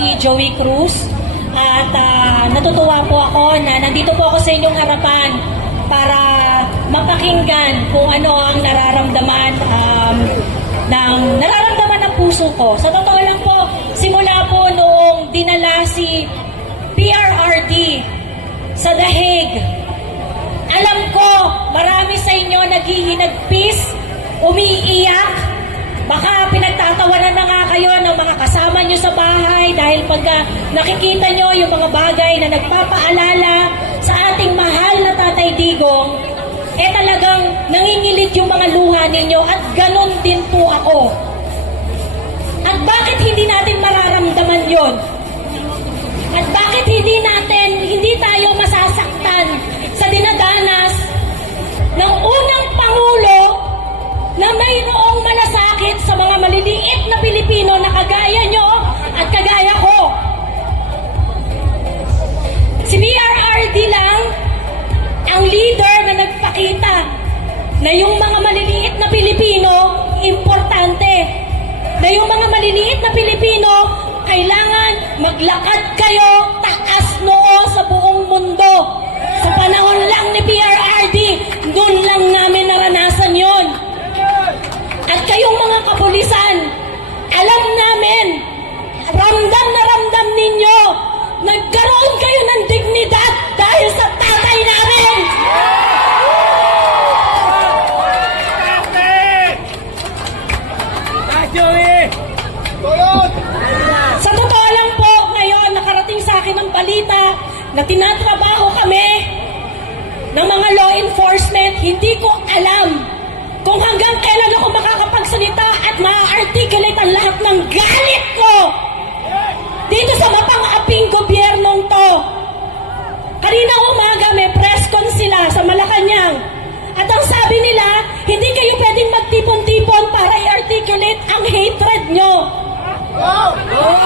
si Joey Cruz at natutuwa po ako na nandito po ako sa inyong harapan para mapakinggan kung ano ang nararamdaman ng puso ko. Sa totoo lang po, simula po noong dinala si PRRD sa The Hague, alam ko marami sa inyo naghihinagpis, umiiyak, baka pinagtatawanan na nga kayo ng mga kasama nyo sa bahay dahil pagka nakikita nyo yung mga bagay na nagpapaalala sa ating mahal na Tatay Digong, talagang nangingilit yung mga luha ninyo at ganon din po ako. At bakit hindi natin mararamdaman yon? At bakit hindi tayo masasaktan sa dinadanas ng unang Pangulo na mayroong malasakit sa mga maliliit na Pilipino na kagaya nyo at kagaya ko? Si PRRD lang ang leader na nagpakita na yung mga maliliit na Pilipino importante, na yung mga maliliit na Pilipino kailangan maglakad kayo taas noo sa buong mundo. Sa panahon lang ni PRRD, doon lang namin naranasan yon. At kayong mga kapulisan, alam namin, ramdam na ramdam ninyo, nagkaroon kayo ng dignidad dahil sa tatay namin. Sa totoo lang po, ngayon nakarating sa akin ang balita na tinatrabaho kami ng mga law enforcement. Hindi ko alam kung hanggang kailan ako makakapagsalita at ma-articulate ang lahat ng galit ko dito sa mapang-aping gobyernong to. Kanina umaga may press con sila sa Malacanang at ang sabi nila, hindi kayo pwedeng magtipon-tipon para i-articulate ang hatred nyo.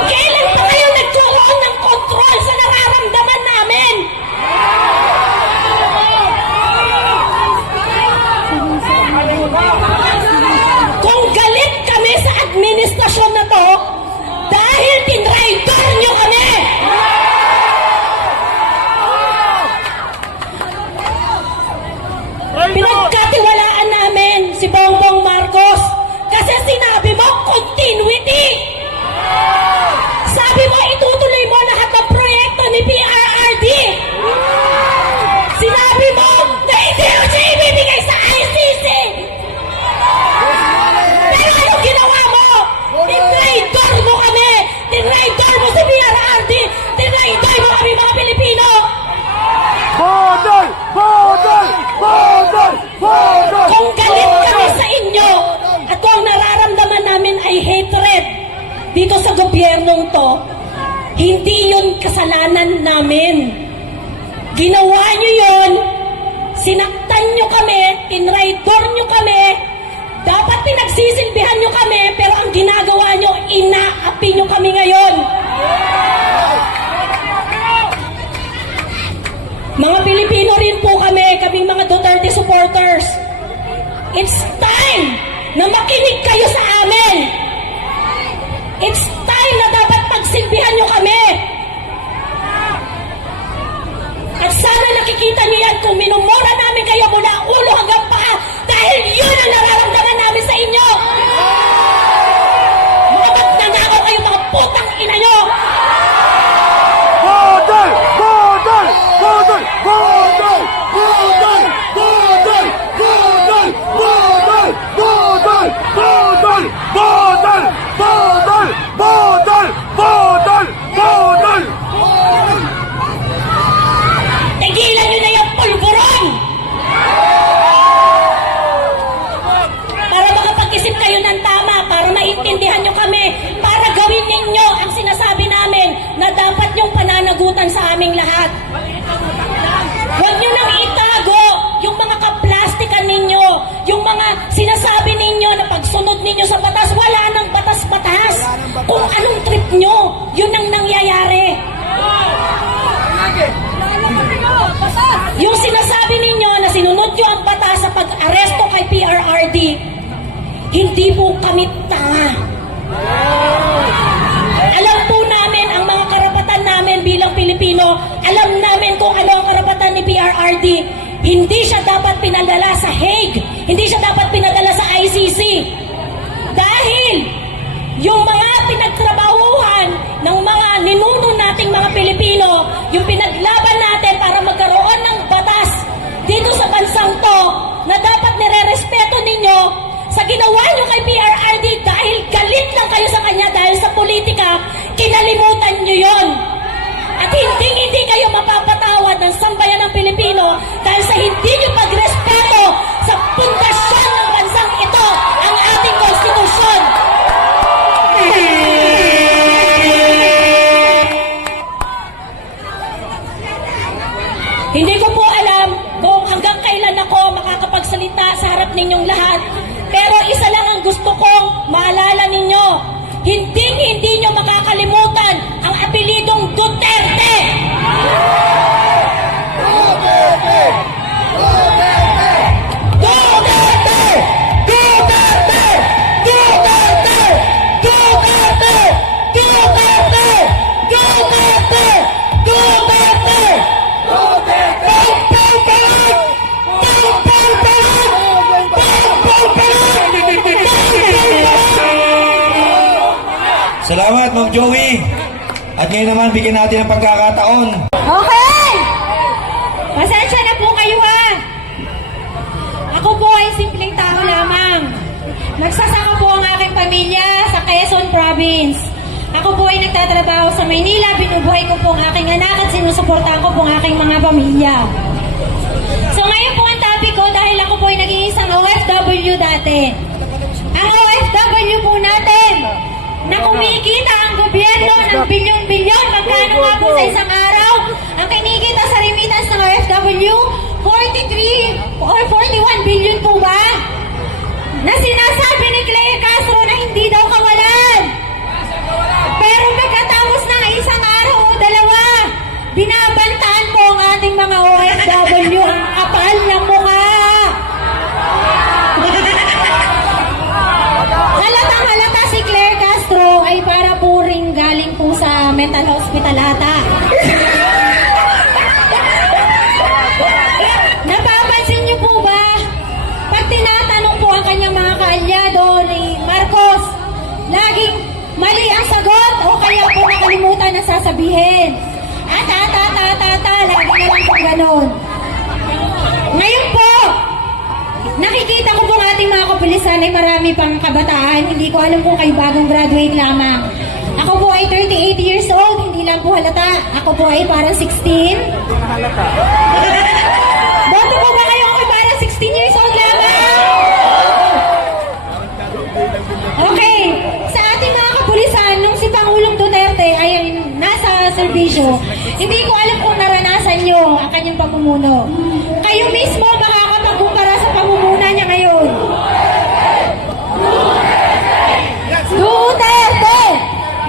Kailan pa kayo nagkaroon ng control sa nararamdaman namin? Kung galit kami sa administrasyon na to, dahil tinraidor nyo kami! Pinagkatiwalaan namin si Bongbong Marcos kasi sinabi mo continuity! Sabi mo itutuloy mo lahat ng proyekto ni PRRD! Sinabi mo na hindi mo siya ibibigay sa ICC! Pero anong ginawa mo? Tinraidor mo kami! Tinraidor mo si PRRD! Tinraidor mo kami mga Pilipino! Bodol! Bodol! Bodol! Bodol! Kung galit kami sa inyo at kung nararamdaman namin ay hatred dito sa gobyernong to, hindi yun kasalanan namin. Ginawa nyo yun, sinaktan nyo kami, tinraidor nyo kami, dapat pinagsisilbihan nyo kami, pero ang ginagawa nyo, inaapi nyo kami ngayon. Mga Pilipino rin po kami, kaming mga Duterte supporters. It's time na makinig kayo sa amin. It's time na dapat pagsilbihan nyo kami. At sana nakikita nyo yan kung minumura namin kayo mula ulo hanggang paa dahil yun ang nararamdaman namin sa inyo. Mga magnanakaw kayo, mga putang ina nyo. Bodol! Bodol! Bodol! Bodol! Bodol! Bodol! Bodol! Bodol! Bodol! Bodol! Bodol! Bodol! Bodol! Bodol! Bodol! Tigilan nyo na yung pulburon! Para makapag-isip kayo ng tama, para maintindihan nyo kami, para gawin ninyo ang sinasabi namin na dapat nyong pananagutan sa aming lahat. Huwag nyo nang itago yung mga kaplastikan ninyo, yung mga sinasabi ninyo na pagsunod ninyo sa batas, wala nang batas-batas. Kung anong trip nyo, yun ang nangyayari. Yung sinasabi ninyo na sinunod nyo ang batas sa pag-aresto kay PRRD, hindi po kami tanga. Alam po namin ang ICC. Dahil yung mga pinagtrabahuhan ng mga ninuno nating mga Pilipino, yung pinaglaban natin para magkaroon ng batas dito sa bansang to na dapat nire-respeto ninyo, sa ginawa nyo kay PRRD dahil galit lang kayo sa kanya dahil sa politika, kinalimutan nyo yon. At hindi kayo mapapatawad ng sambayan ng Pilipino dahil sa hindi nyo pagrespeto sa pundasyon ng bansang ito, ang ating konstitusyon. Hindi ko po alam kung hanggang kailan ako makakapagsalita sa harap ninyong lahat, pero isa lang ang gusto kong maalala ninyo. Hindi nyo makakalimutan ang apelidong Duterte! Duterte! Duterte! Duterte! Duterte! Duterte! Duterte! Duterte! Duterte! Duterte! Salamat, Ma'am Joey. At ngayon naman, bigyan natin ng pagkakataon. Okay! Pasensya na po kayo ha! Ako po ay simpleng tao lamang. Nagsasaka po ang aking pamilya sa Quezon Province. Ako po ay nagtatrabaho sa Maynila, binubuhay ko po ang aking anak at sinusuportahan ko po ang aking mga pamilya. So ngayon po ang topic ko dahil ako po ay naging isang OFW dati. Ang OFW po natin na kumikita ang gobyerno ng bilyon-bilyon, magkano nga po sa isang araw? Ang kinikita sa remittance ng OFW, 43 or 41 billion po ba? Na sinasabi ni Claire Castro na hindi daw kawalan. Pero pagkatapos ng isang araw o dalawa, binabantaan po ang ating mga OFW ang kapal ng mukha. Halatang halata si Claire Castro ay para po ring galing po sa mental hospital ata. Napapansin niyo po ba? Pag tinatanong po ang kanyang mga kaalyado ni Marcos, laging mali ang sagot o kaya po nakalimutan na sasabihin. Lagi na lang po ganon. Ngayon po, nakikita ko po ang ating mga kapulisan ay marami pang kabataan. Hindi ko alam kung kayo bagong graduate lamang. Ako po ay 38 years old, hindi lang po halata. Ako po ay parang 16. Boto po ba kayo ako ay parang 16 years old lamang? Okay, sa ating mga kapulisan, nung si Pangulong Duterte ay nasa serbisyo, hindi ko alam kung naranasan nyo ang kanyang pamumuno. Kayo mismo makakapagkumpara sa pamumuno niya ngayon. Duterte!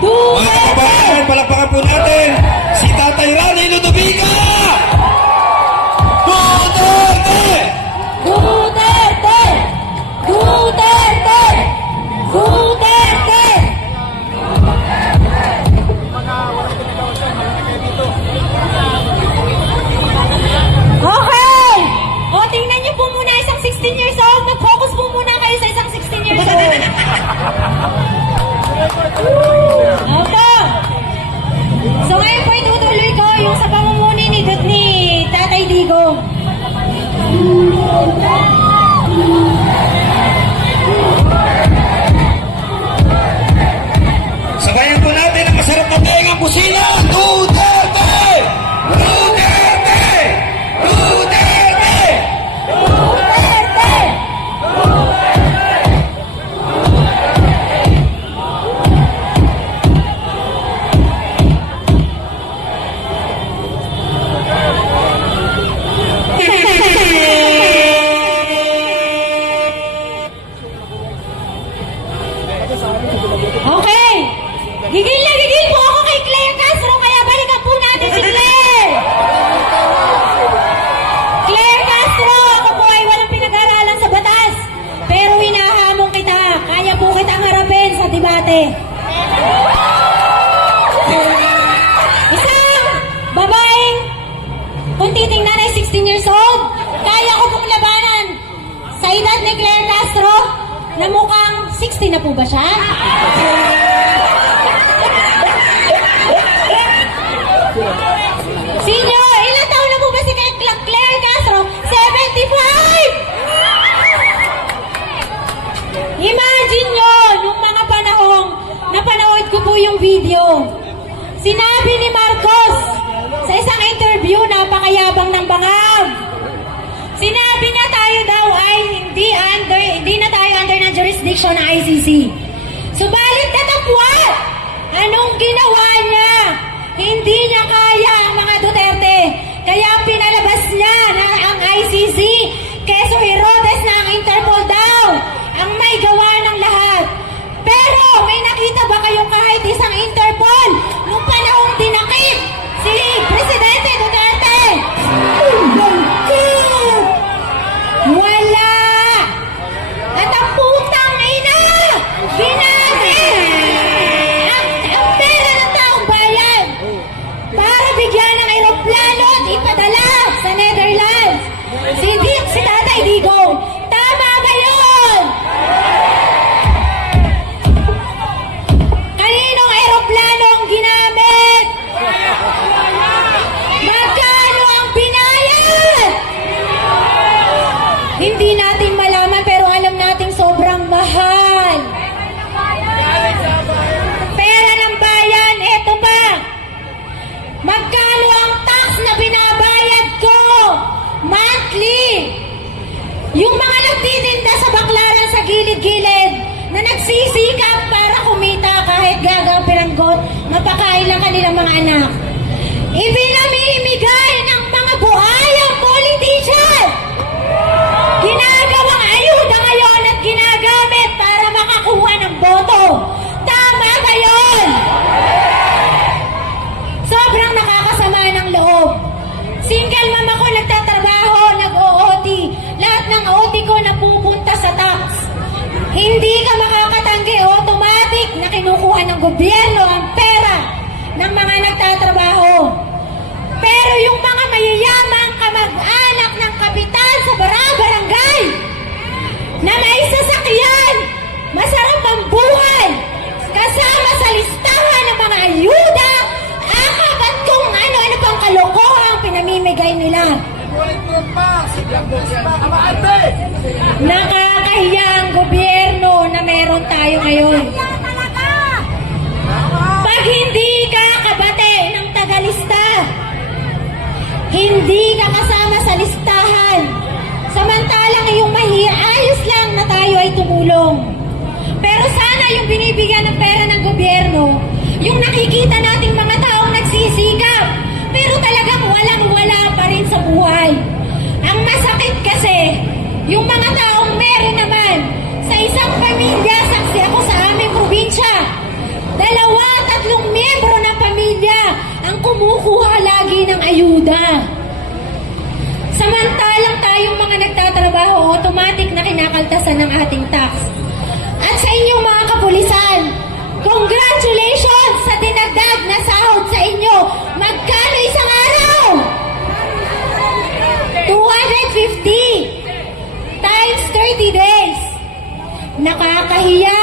Mga kababayan, palakpakan po natin si Tatay Rani Ludovica! Duterte! Duterte! Duterte! Duterte! Okay! O, tingnan niyo po muna isang 16 years old. Mag-focus po muna kayo sa isang 16 years old. Opo. So, ngayon po itutuloy ko yung sa pamumuni ni Tatay Digong. Sabayan po natin ang masarap na tengang kusina! Duterte! Duterte! Duterte! Duterte! Okay. Gigil na gigil po ako kay Claire Castro, kaya balikan po natin si Claire. Claire Castro, ako po ay walang pinag-aralan sa batas. Pero hinahamon kita. Kaya po kitang harapin sa debate. Isang babaeng, kung titingnan ay 16 years old, kaya ko pong labanan sa edad ni Claire Castro. na mukhang 60 na po ba siya? Senior, ilang taon na po ba si Claire Castro? 75! Imagine nyo, nung mga panahong napanood ko po yung video, sinabi ni Marcos sa isang interview, napakayabang ng bangag. Sinabi na tayo daw ay hindi na tayo under ng jurisdiction ng ICC. Subalit natapwat, anong ginawa niya? Hindi niya kaya ang mga Duterte. Kaya pinalabas niya na ang ICC, Quezon Herodes na ang Interpol daw ang may gawa ng lahat. Pero may nakita ba kayong kahit isang Interpol nung panahong dinakip si Presidente Duterte? Wala! At ang putang ina! Ginamit! Ang pera ng taong bayan para bigyan ng aeroplano at ipadala sa Netherlands. Si Tatay Digong, tama ba yun? Kaninong aeroplano ang ginamit? Magkano ang binayad? Hindi natin malaman pero alam nating sobrang mahal. Pera ng bayan, eto pa. Magkano ang tax na binabayad ko? Monthly. Yung mga nagtitinda sa baklaran sa gilid-gilid na nagsisikap para kumita kahit gagaw piranggot, mapakain lang kanilang mga anak. Ibinamimigay ng mga buhayang politician. Ginagawang ayuda ngayon at ginagamit para makakuha ng boto. Tama ba yun? Sobrang nakakasama ng loob. Single mom ako, nagtatrabaho, nag-OOT. Lahat ng OT ko napupunta sa tax. Hindi ka makakatanggi, automatic na kinukuha ng gobyerno ang pera ng mga nagtatrabaho. Pero yung mga mayayamang kamag-anak ng kapitan sa barangay na may sasakyan, masarap ang buhay, kasama sa listahan ng mga ayuda, akap at kung ano-ano pang kalokohang pinamimigay nila. Nakakahiya ang gobyerno na meron tayo ngayon. Pag hindi ka kabate ng tagalista, hindi ka kasama sa listahan, samantalang iyong ayos lang na tayo ay tumulong. Pero sana yung binibigyan ng pera ng gobyerno, yung nakikita nating mga taong nagsisikap, pero talagang walang-wala pa rin sa buhay. Ang masakit kasi, yung mga taong meron naman, sa isang pamilya, saksi ako sa aming probinsya, 2-3 miyembro ng pamilya ang kumukuha lagi ng ayuda. Samantalang tayong mga nagtatrabaho, automatic na kinakaltasan ng ating tax. At sa inyong mga kapulisan, congratulations sa dinagdag na sahod sa inyo. Magkano isang araw? 250 times 30 days. Nakakahiya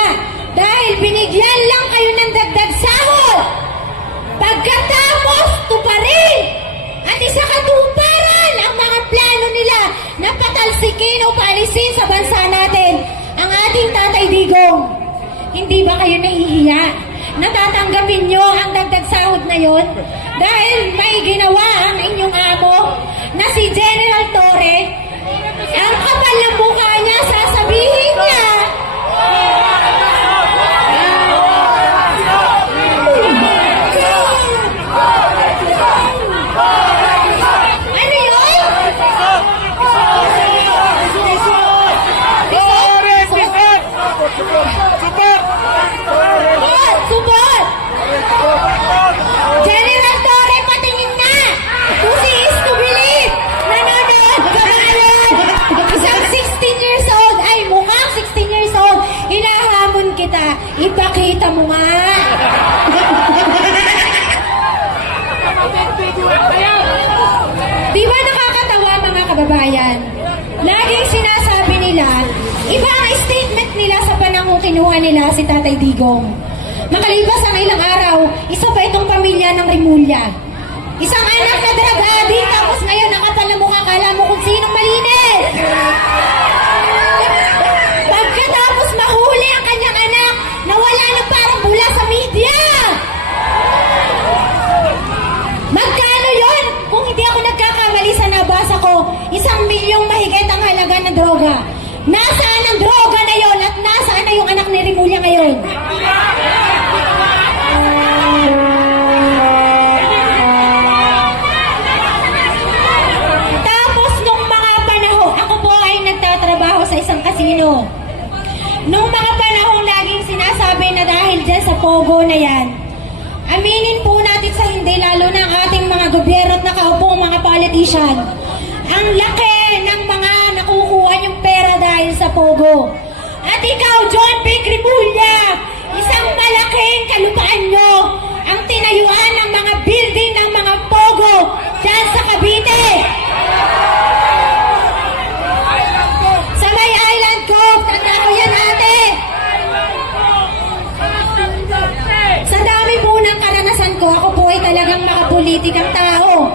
dahil binigyan lang kayo ng dagdag sahod. Pagkatapos, tuparin at isa katuparan ang mga plano nila na patalsikin o paalisin sa bansa natin ang ating Tatay Digong. Hindi ba kayo nahihiya? Natatanggapin nyo ang dagdag sahod na yon dahil may ginawa ang inyong amo na si General Torre. Ang kapal ng mukha niya, sasabihin niya, ano yun? Support! General Torre, patingin na! Kung si is to believe! Nanonood ka ngayon! Isang 16 years old, ay mukhang 16 years old, hinahamon kita, ipakita mo nga! Di ba nakakatawa mga kababayan? Laging sinasabi nila, iba ang statement nila sa kinuha nila si Tatay Digong. Makalipas ang ilang araw, isa pa itong pamilya ng Rimulya. Isang anak na drug addict, tapos ngayon nakatala mo, akala mo kung sinong malinis. Pagkatapos mahuli ang kanyang anak, nawala na parang bula sa media. Magkano yon? Kung hindi ako nagkakamali sa nabasa ko, 1 milyong mahigit ang halaga ng droga. Nasaan ang droga na yon at nasaan na yung anak ni Rimulya ngayon? Tapos nung mga panahon, ako po ay nagtatrabaho sa isang kasino. Nung mga panahon laging sinasabi na dahil dyan sa Pogo na yan, aminin po natin sa hindi, lalo na ang ating mga gobyerno at nakaupong mga politician, ang laki ng mga nakukuha yung pera dahil sa Pogo. At ikaw, John Vic Rimulya, isang malaking kalupaan nyo ang tinayuan ng mga building ng mga Pogo dyan sa Cavite. Sa may Island Cove, tanda ko yan, ate. Sa dami po ng karanasan ko, ako po ay talagang makapolitikang tao.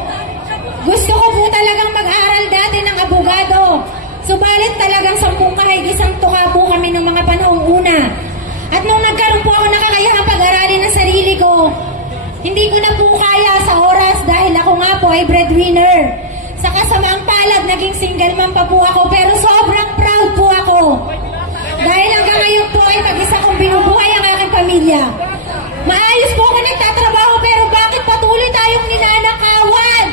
Gusto ko po talagang mag-aral dati ng abogado. Subalit talagang 10 kahit isang tuka po kami ng mga panahong una. At nung nagkaroon po ako nakakayahang pag-aralin ng sarili ko, hindi ko na po kaya sa oras dahil ako nga po ay breadwinner. Sa kasamaang palad, naging single mom pa po ako, pero sobrang proud po ako. Dahil hanggang ngayon po ay mag-isa kong binubuhay ang aking pamilya. Maayos po ako nagtatrabaho, pero bakit patuloy tayong ninanakawan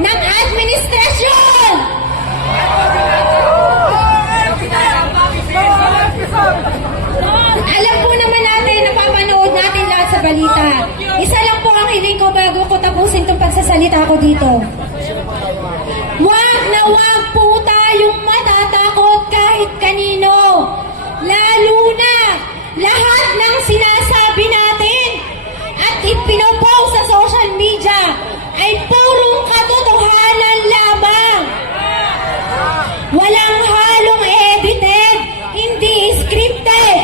ng administrasyon? Alam po naman natin, napapanood natin lahat sa balita. Isa lang po ang hiling ko bago ko tapusin itong pagsasalita ko dito. Wag na wag po tayong matatakot kahit kanino. Lalo na lahat ng sinasabi natin at ipinopost sa social media ay purong katotohanan lamang. Walang halong edited, hindi scripted.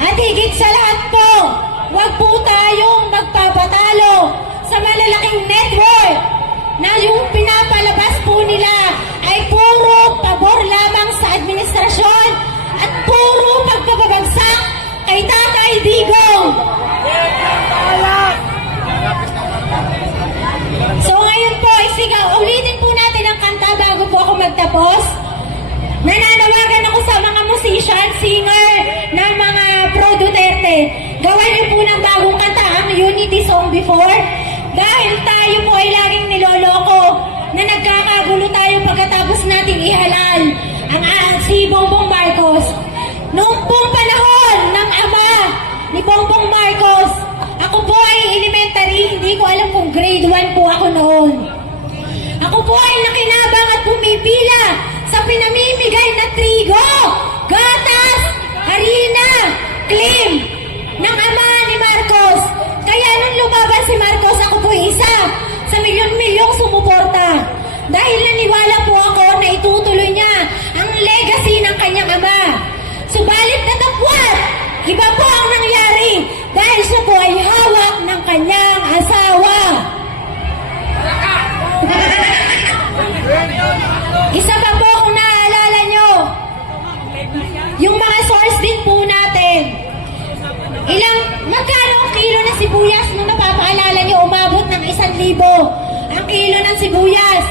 At higit sa lahat po, wag po tayong magpapatalo sa malalaking network na yung pinapalabas po nila ay puro pabor lamang sa administrasyon at puro pagpapabagsak kay Tatay Digong. So ngayon po, ulitin po natin ang kanta bago po ako magtapos. Nananawagan ako sa mga musician, singer ng mga pro Duterte. Gawan niyo po ng bagong kanta ang Unity Song Before. Dahil tayo po ay laging niloloko na nagkakagulo tayo pagkatapos nating ihalal ang si Bongbong Marcos. Noong pong panahon ng ama ni Bongbong Marcos, ako po ay elementary, hindi ko alam kung grade 1 po ako noon. Ako po ay nakinabang at pumipila sa pinamimigay na trigo, gatas, harina, claim ng ama ni Marcos. Kaya nung lumaban si Marcos, ako po isa sa milyon-milyong sumuporta. Dahil naniwala po ako na itutuloy niya ang legacy ng kanyang ama. Subalit natapwat, iba po ang nangyari dahil siya po ay hawak ng kanyang asawa. Isa pa po kung naaalala nyo, yung mga source din po natin. Magkano ang kilo ng sibuyas nung napapaalala nyo, umabot ng 1,000 ang kilo ng sibuyas.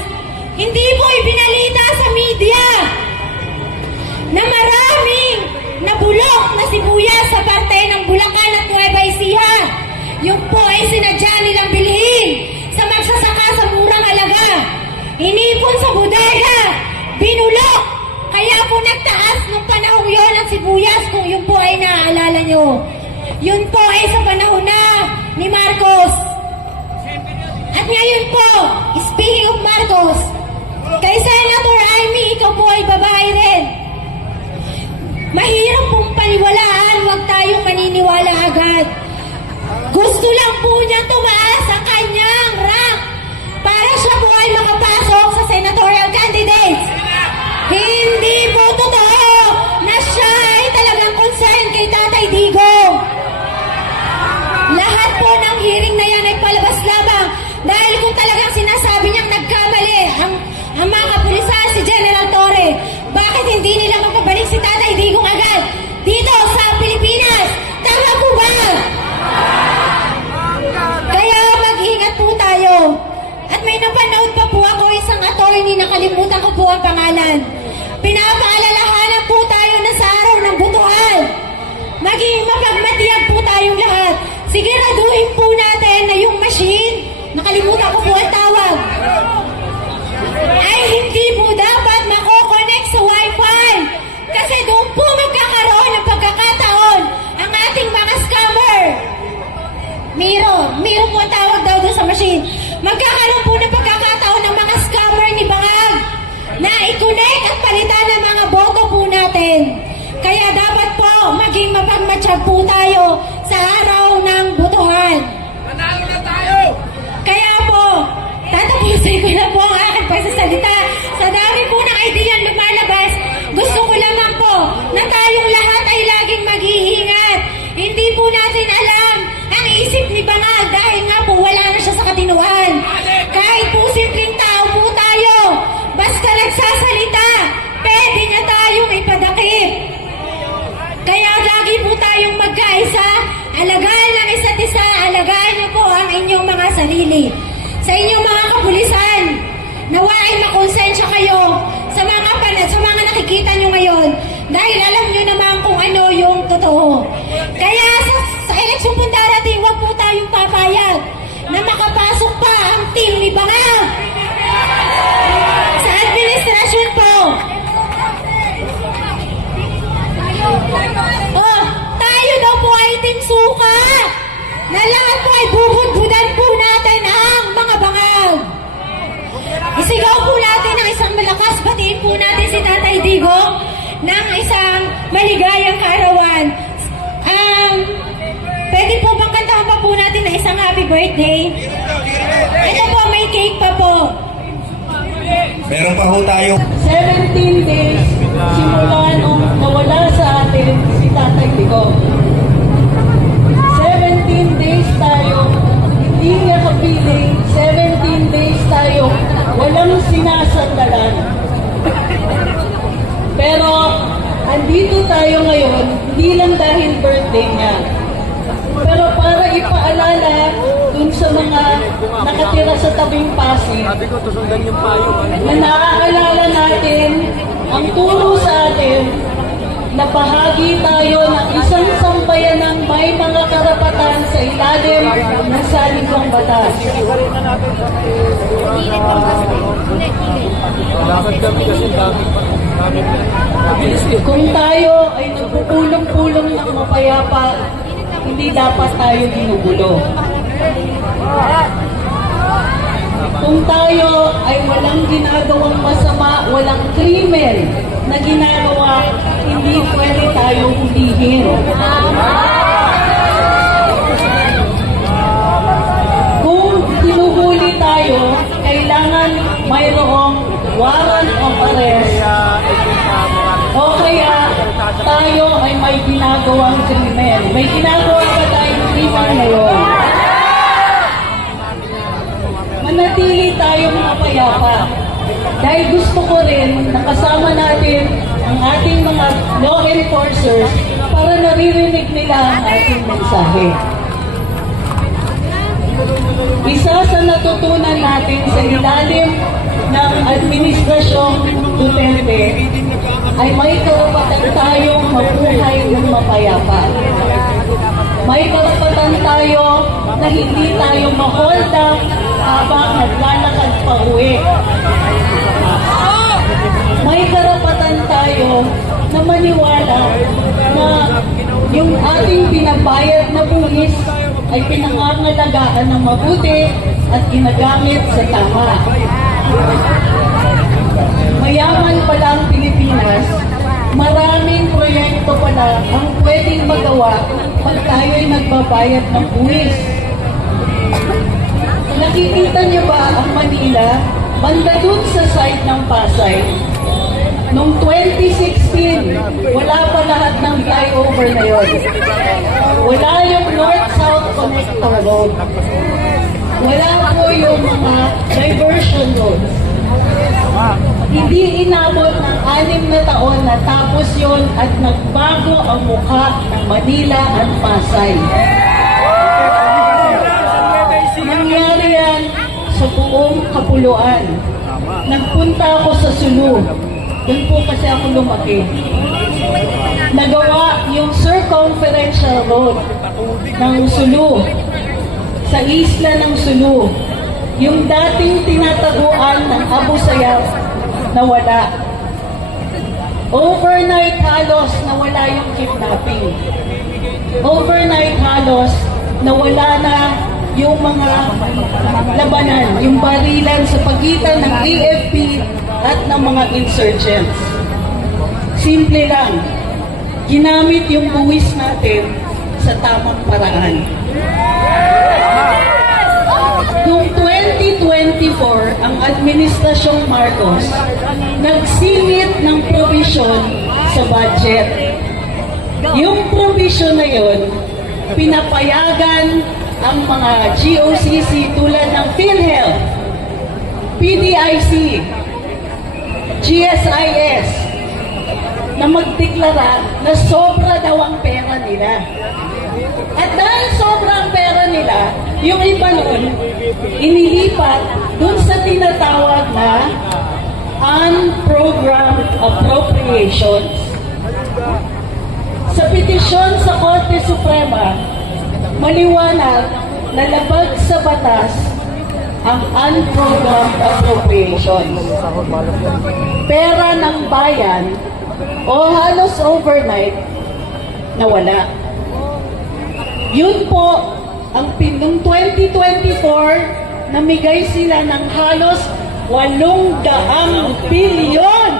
Hindi po ibinalita sa media na maraming nabulok na sibuyas sa parte ng Bulacan at Nueva Ecija. Yung po ay sinadya nilang bilhin sa magsasaka sa murang halaga. Inipon sa bodega, binulok. Kaya po nagtaas nung panahon yon ang sibuyas, kung yun po ay naaalala nyo. Yun po ay sa panahon na ni Marcos. At ngayon po, speaking of Marcos, kay Senator Amy, ikaw po ay babae rin. Mahirap pong paniwalaan, huwag tayong maniniwala agad. Gusto lang po niya tumaas sa kanyang rank para siya po ay makapasok sa senatorial candidates. Hindi po totoo na siya ay talagang concerned kay nakalimutan ko po ang tawag, ay hindi po dapat mako-connect sa Wi-Fi. Kasi doon po magkakaroon ng pagkakataon ang ating mga scammer. Miro po ang tawag daw doon sa machine. Magkakaroon po ng pagkakataon ng mga scammer ni Bangag na i-connect at palitan ng mga boto po natin. Kaya dapat po maging mapagmatsyag po tayo sa araw ng botohan. Manalo na tayo! Kaya po, tatapusin ko na po ang aking pagsasalita. Sa dami po ng ideyang lumalabas, gusto ko lamang po na tayong lahat ay laging mag-iingat. Hindi po natin alam ang isip ni Bangag dahil nga po wala na siya sa katinuan. Kahit po simpleng tao po tayo, basta nagsasalita, pwede na tayong ipadakip. Kaya lagi po tayong magkaisa, alagaan ng isa't isa, alagaan niyo po ang inyong mga sarili. Sa inyong mga kapulisan, nawa ay makonsensya kayo sa mga nakikita nyo ngayon dahil alam nyo naman kung ano yung totoo. Kaya sa eleksyon po darating, huwag po tayong papayag na makapasok pa ang team ni Bangag sa administrasyon po. Oh, tayo daw po ay team suka na lahat po ay bubudbudan po natin ang mga Bangag. Isigaw po natin ang isang malakas, batiin po natin si Tatay Digong ng isang maligayang kaarawan. Pwede po bang kantahan pa po natin na isang happy birthday? Ito po, may cake pa po. Meron pa ho tayo. 17 days simula nung nawala sa atin si Tatay Digong. 17 days tayo, hindi niya kapiling, 17 days tayo, walang sinasandalan. Pero, andito tayo ngayon, hindi lang dahil birthday niya. Pero para ipaalala dun sa mga nakatira sa tabing Pasig, na naaalala natin ang turo sa atin na bahagi tayo ng isang sambayanang may mga karapatan sa ilalim ng saligang batas. Kung tayo ay nagpupulong-pulong ng mapayapa, hindi dapat tayo ginugulo. Kung tayo ay walang ginagawang masama, walang krimen na ginagawa, hindi pwede tayo hulihin. Kung tinuhuli tayo, kailangan mayroong warrant of arrest o kaya tayo ay may ginagawang krimen. May ginagawa ba tayong krimen ngayon? Manatili tayong mapayapa. Dahil gusto ko rin nakasama natin ang ating mga law enforcers para naririnig nila ang ating mensahe. Isa sa natutunan natin sa ilalim ng Administrasyong Duterte ay may karapatan tayong mabuhay ng mapayapa. May karapatan tayo na hindi tayo ma-hold up habang naglalakad pa uwi. May karapatan tayo na maniwala na yung ating pinabayad na buwis ay pinangangalagaan ng mabuti at ginagamit sa tama. Mayaman pala ang Pilipinas, maraming proyekto pala ang pwedeng magawa pag tayo'y nagbabayad ng buwis. Nakikita niyo ba ang Manila, banda dun sa side ng Pasay? Noong 2016, wala pa lahat ng flyover na yun. Wala yung North-South Connector Road. Wala po yung mga diversion roads. Hindi inabot ng 6 na taon na tapos yun at nagbago ang mukha ng Manila at Pasay. Nangyari yan sa buong Kapuluan. Nagpunta ako sa Sulu. Doon po kasi ako lumaki. Nagawa yung circumferential road ng Sulu sa isla ng Sulu. yung dating tinataguan ng Abu Sayyaf nawala. Overnight halos nawala yung kidnapping. Overnight halos nawala na yung mga labanan, yung barilan sa pagitan ng AFP at ng mga insurgents. Simple lang, ginamit yung buwis natin sa tamang paraan. Noong 2024, ang Administrasyong Marcos nagsingit ng provision sa budget. Yung provision na yun, pinapayagan ang mga GOCC tulad ng PhilHealth, PDIC, GSIS, na magdeklara na sobra daw ang pera nila. At dahil sobra ang pera nila, yung iba noon, inilipat dun sa tinatawag na unprogrammed appropriations. Sa petisyon sa Korte Suprema, maliwanag na labag sa batas ang unprogrammed appropriations. Pera ng bayan o halos overnight nawala. Yun po, ang noong 2024, namigay sila ng halos 800 bilyon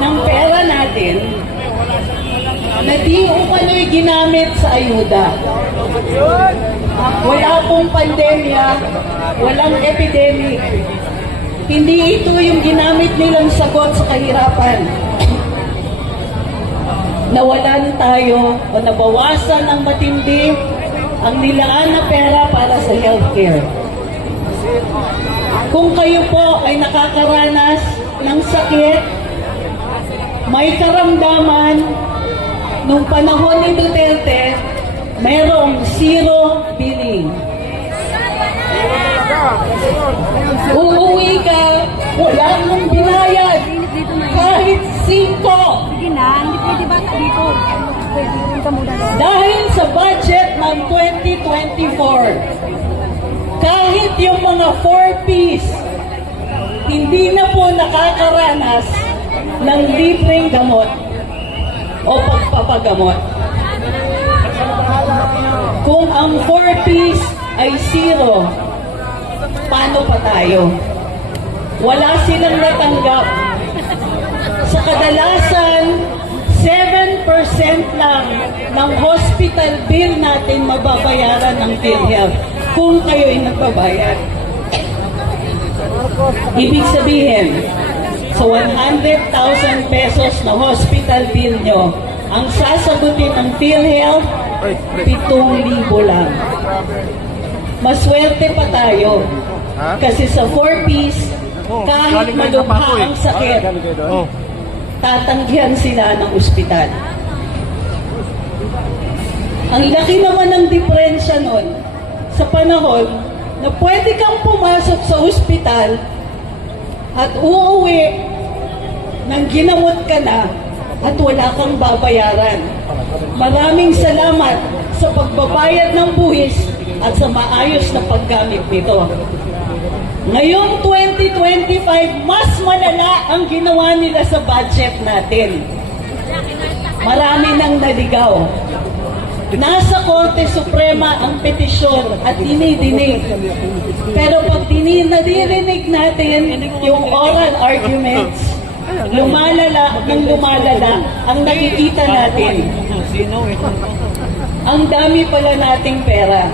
ng pera natin na di umano'y ginamit sa ayuda. Wala pong pandemya, walang epidemic. Hindi ito yung ginamit nilang sagot sa kahirapan. Nawalan tayo o nabawasan ng matindi ang nilaan na pera para sa healthcare. Kung kayo po ay nakakaranas ng sakit, may karamdaman, nung panahon ni Duterte, merong zero billing. Uuwi ka, wala mong binayad, kahit 5. Sige na, hindi pwede ba dito? Dahil sa budget ng 2024, kahit yung mga 4Ps, hindi na po nakakaranas ng libreng gamot o pagpapagamot. Kung ang 4Ps ay 0, paano pa tayo? Wala silang natanggap. Sa kadalasan, 7% lang ng hospital bill natin mababayaran ng PhilHealth kung kayo'y nagbabayad. Ibig sabihin, sa 100,000 pesos na hospital bill nyo, ang sasagutin ng PhilHealth, 7,000 lang. Maswerte pa tayo. Kasi sa 4Ps, kahit malubha ang sakit, tatanggihan sila ng ospital. Ang laki naman ng diferensya nun sa panahon na pwede kang pumasok sa ospital at uuwi nang ginamot ka na at wala kang babayaran. Maraming salamat sa pagbabayad ng buwis at sa maayos na paggamit nito. Ngayong 2025, mas malala ang ginawa nila sa budget natin. Marami nang naligaw. Nasa Korte Suprema ang petisyon at dinidinig. Pero pag naririnig natin yung oral arguments, lumalala ng lumalala ang nakikita natin. Ang dami pala nating pera.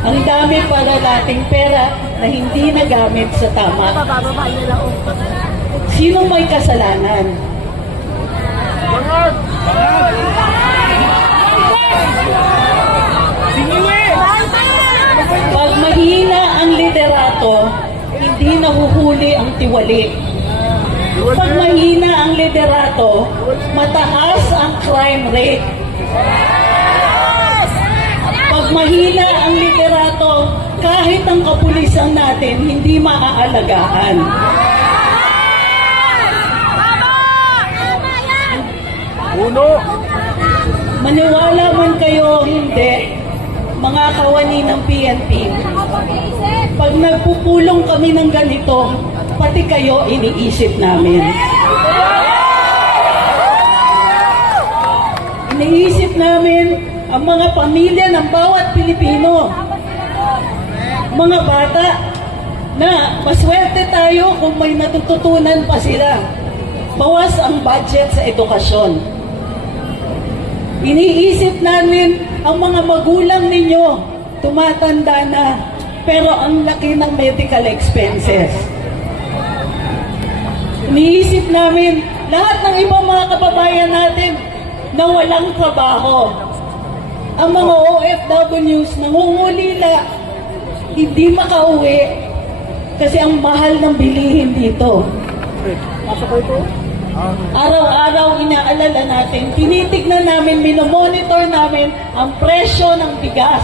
Ang dami pala nating pera na hindi nagamit sa tama. Sino may kasalanan? Pag mahina ang liderato, hindi nahuhuli ang tiwali. Pag mahina ang liderato, mataas ang crime rate. Pag mahina ang liderato, kahit ang kapulisan natin hindi maaalagaan. Maniwala man kayo o hindi, mga kawani ng PNP, pag nagpupulong kami ng ganito, pati kayo iniisip namin. Iniisip namin ang mga pamilya ng bawat Pilipino. Mga bata na maswerte tayo kung may natututunan pa sila. Bawas ang budget sa edukasyon. Iniisip namin ang mga magulang ninyo, tumatanda na, pero ang laki ng medical expenses. Iniisip namin lahat ng ibang mga kababayan natin na walang trabaho. Ang mga OFWs nangungulila, hindi makauwi kasi ang mahal ng bilihin dito. Araw-araw inaalala natin, tinitignan namin, minomonitor namin ang presyo ng bigas.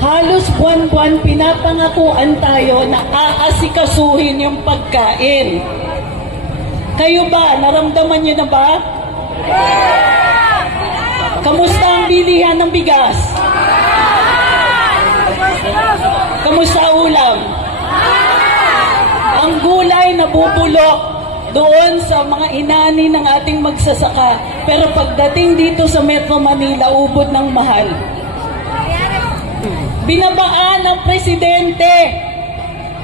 Halos buwan-buwan pinapangakuan tayo na aasikasuhin yung pagkain. Kayo ba? Naramdaman niyo na ba? Kamusta ang bilihan ng bigas? Kamusta ulam? Ang gulay nabubulok doon sa mga inani ng ating magsasaka. Pero pagdating dito sa Metro Manila, ubod ng mahal. Binabaan ng presidente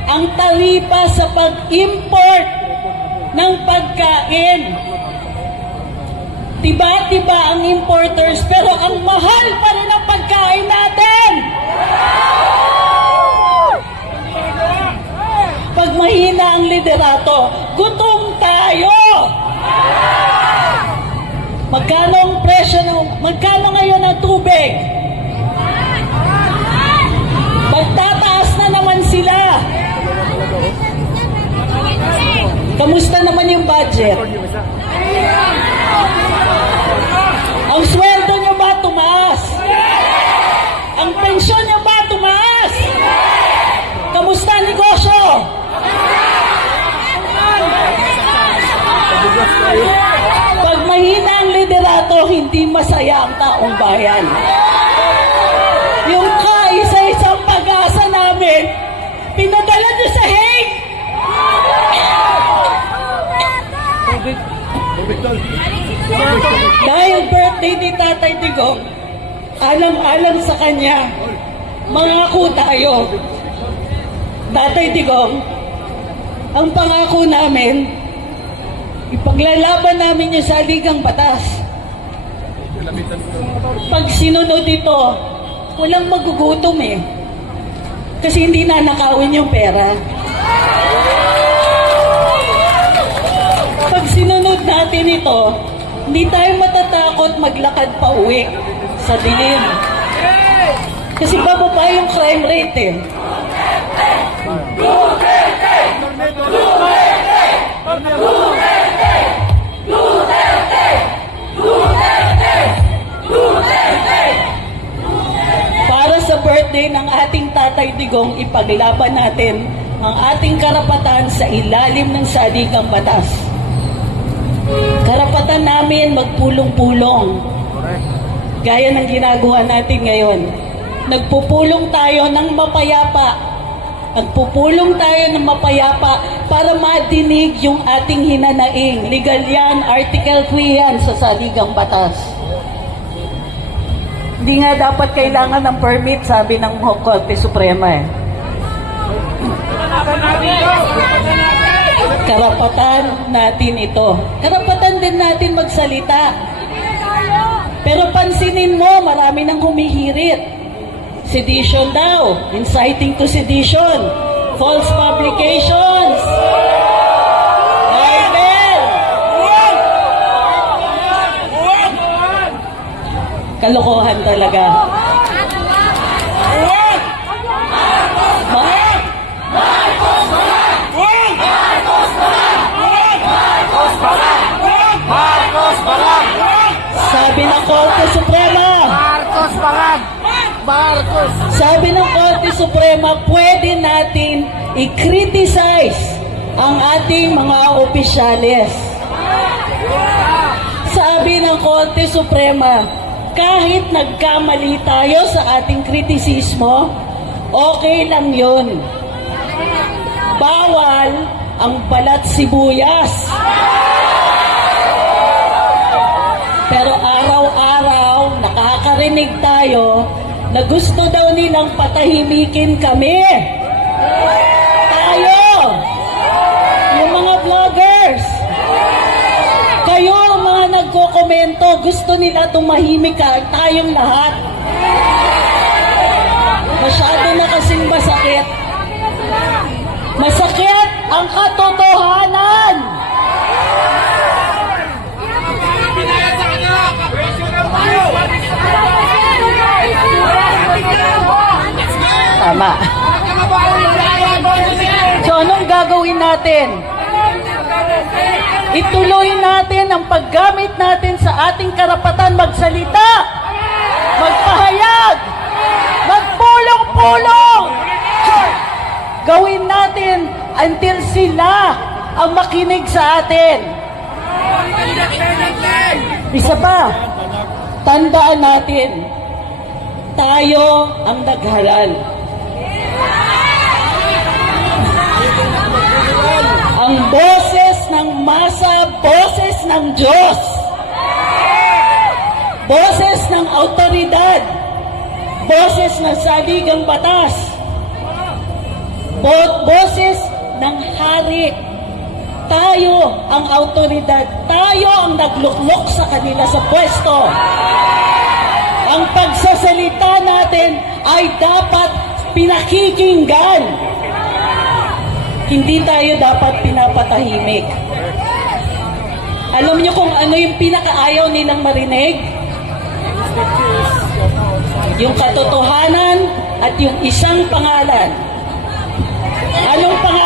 ang taripa sa pag-import ng pagkain. Tiba-tiba ang importers, pero ang mahal pa rin ang pagkain natin. Pag mahina ang liderato, gutom tayo. Magkano ang presyo magkano ngayon ang tubig? Magtataas na naman sila. Kamusta naman yung budget? Ang sweldo nyo ba tumaas? Ang pensyon nyo ba tumaas? Kamusta ang negosyo? Pag mahina ang liderato, hindi masaya ang taong bayan. Yung kaisa-isang pag-asa namin, pinadala nyo sa Hague. Dahil birthday ni Tatay Digong, alam-alam sa kanya, mangako tayo. Tatay Digong, ang pangako namin, ipaglalaban namin yung saligang batas. Pag sinunod ito, walang magugutom eh. Kasi hindi nanakawin yung pera. Pag sinunod natin ito, hindi tayo matatakot maglakad pa uwi sa dilim. Kasi bababa yung crime rate eh. Duterte! Duterte! Duterte! Duterte! Duterte! Duterte! Para sa birthday ng ating Tatay Digong, ipaglaban natin ang ating karapatan sa ilalim ng saligang batas. Karapatan namin magpulong-pulong. Gaya ng ginagawa natin ngayon. Nagpupulong tayo ng mapayapa. Nagpupulong tayo ng mapayapa para madinig yung ating hinanaing. Legal yan, Article 3 yan sa saligang batas. Hindi nga dapat kailangan ng permit, sabi ng Korte Suprema eh. Karapatan natin ito. Karapatan din natin magsalita. Pero pansinin mo, marami nang humihirit. Sedition daw, inciting to sedition, false publications, libel. Kalokohan talaga. Sabi ng Korte Suprema, sabi ng Korte Suprema, pwede natin i-criticize ang ating mga opisyales. Sabi ng Korte Suprema, kahit nagkamali tayo sa ating kritisismo, okay lang yun. Bawal ang balat sibuyas. Pero araw-araw, nakakarinig tayo na gusto daw nilang patahimikin kami. Tayo, yung mga vloggers, kayo ang mga nagko-komento, gusto nila tumahimik tayong lahat. Masyado na kasing masakit. Masakit ang katotohanan. Tama. So anong gagawin natin? Ituloy natin ang paggamit natin sa ating karapatan magsalita, magpahayag, magpulong-pulong. Gawin natin until sila ang makinig sa atin. Isa pa, tandaan natin, tayo ang naghalal. Ang boses ng masa, boses ng Diyos. Boses ng autoridad. Boses ng saligang batas. Boses ng hari. Tayo ang autoridad. Tayo ang nagluklok sa kanila sa pwesto. Ang pagsasalita natin ay dapat pinakikinggan. Hindi tayo dapat pinapatahimik. Alam niyo kung ano yung pinakaayaw nilang marinig? Yung katotohanan at yung isang pangalan. Anong pangalan?